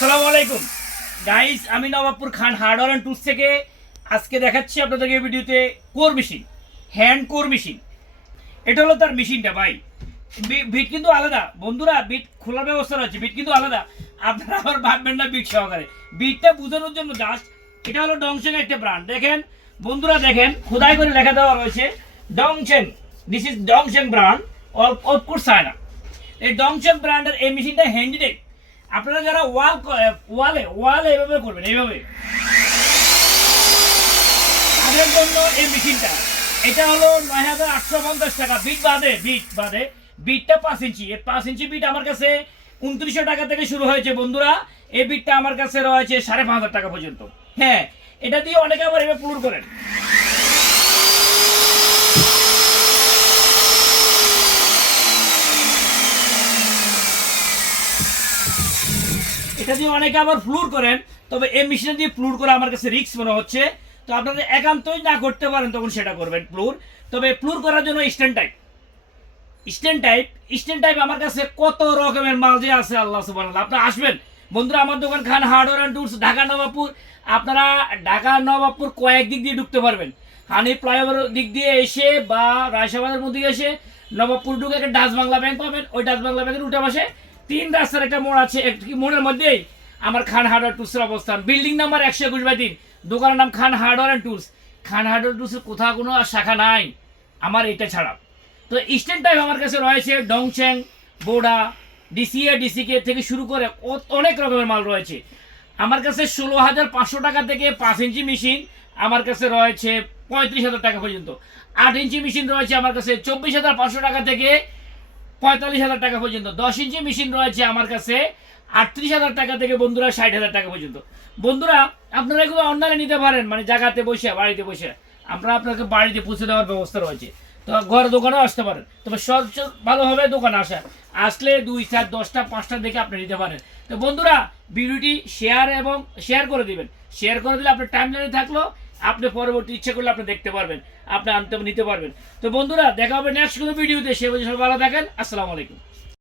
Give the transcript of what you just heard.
আসসালামু আলাইকুম গাইস, আমি নবাবপুর খান হার্ডওয়্যার অ্যান্ড টুলস থেকে আজকে দেখাচ্ছি আপনাদেরকে ভিডিওতে core machine, hand core machine. এটা হলো তার মেশিনটা ভাই। বিট কিন্তু আলাদা বন্ধুরা, বিট খোলার ব্যবস্থা রয়েছে, বিট কিন্তু আলাদা। আপনারা আবার ভাববেন না বিট সহকারে, বিটটা বোঝানোর জন্য জাস্ট। এটা হলো ডংচেন একটা ব্র্যান্ড। দেখেন বন্ধুরা, দেখেন খোদাই করে লেখা দেওয়া রয়েছে Dongcheng. This is Dongcheng brand of course China. এই ডংচেন ব্র্যান্ডের এই মেশিনটা হ্যান্ডিটেক। আপনারা যারা ওয়ালে এভাবে করবেন, এইভাবে তাদের জন্য এই মেশিনটা। এটা হলো ৯,৮৫০ টাকা বিট বাদে, বিটটা ৫ ইঞ্চি। এই ৫ ইঞ্চি বিট আমার কাছে ২৯০০ টাকা থেকে শুরু হয়েছে বন্ধুরা। এই বিটটা আমার কাছে রয়েছে ৫,৫০০ টাকা পর্যন্ত। হ্যাঁ, এটা দিয়ে অনেকে আবার এভাবে প্লুর করেন। এটা দিয়ে অনেকে আবার ফ্লুর করেন, তবে এই মেশিন দিয়ে ফ্লুর করা আমার কাছে রিস্ক মনে হচ্ছে। তো আপনাদের একান্তই না করতে পারেন তখন সেটা করবেন ফ্লুর। তবে ফ্লুর করার জন্য স্ট্যান্ড টাইপ আমার কাছে কত রকমের মাল যে আছে আল্লাহ সুবহানাল্লাহ। আপনারা আসবেন বন্ধুরা, আমার দোকান Khan hardware and tools, Dhaka Nawabpur. আপনারা ঢাকা নবাবপুর কয়েক দিক দিয়ে ঢুকতে পারবেন। হানি ফ্লাইওভার দিক দিয়ে এসে বা রায়সাবাদের মধ্যে এসে নবাবপুর ঢুকে একটা ডাচ বাংলা ব্যাংক পাবেন। ওই ডাচ বাংলা ব্যাংকের উল্টা পাশে ৩ রাস্তার একটা মোড় আছে, মোড়ের মধ্যেই আমার খান হার্ডওয়্যার টুলসের অবস্থান। বিল্ডিং নাম্বার ১২১/৩, দোকানের নাম Khan hardware and tools. Khan hardware টুলসের কোথাও কোনো শাখা নাই আমার এটা ছাড়া। তো স্ট্যান্ড টাইপ আমার কাছে রয়েছে ডংচেন, বোডা, ডিসিকে থেকে শুরু করে অনেক রকমের মাল রয়েছে আমার কাছে। ১৬,৫০০ টাকা থেকে ৫ ইঞ্চি মেশিন আমার কাছে রয়েছে ৩৫,০০০ টাকা পর্যন্ত। ৮ ইঞ্চি মেশিন রয়েছে আমার কাছে ২৪,৫০০ টাকা থেকে ৪৫,০০০ টাকা পর্যন্ত। ১০ ইঞ্চি মেশিন রয়েছে আমার কাছে ৩৮,০০০ টাকা থেকে বন্ধুরা ৬০,০০০ টাকা পর্যন্ত। বন্ধুরা আপনারা এগুলো অনলাইনে নিতে পারেন, মানে জায়গাতে বসে, বাড়িতে বসে। আমরা আপনাকে বাড়িতে পৌঁছে দেওয়ার ব্যবস্থা রয়েছে। তো ঘর দোকানেও আসতে পারেন, তবে সবচেয়ে ভালো হবে দোকানে আসলে ২, ৪, ১০টা 5টা দেখে আপনি নিতে পারেন। তো বন্ধুরা ভিডিওটি শেয়ার করে দিবেন। শেয়ার করে দিলে আপনার টাইম লাইনে থাকলো, আপনি পরবর্তী ইচ্ছে করলে আপনি দেখতে পারবেন, আপনি নিতে পারবেন। তো বন্ধুরা দেখা হবে নেক্সট কোনো ভিডিওতে। সে বছর ভালো থাকেন। আসসালামু আলাইকুম।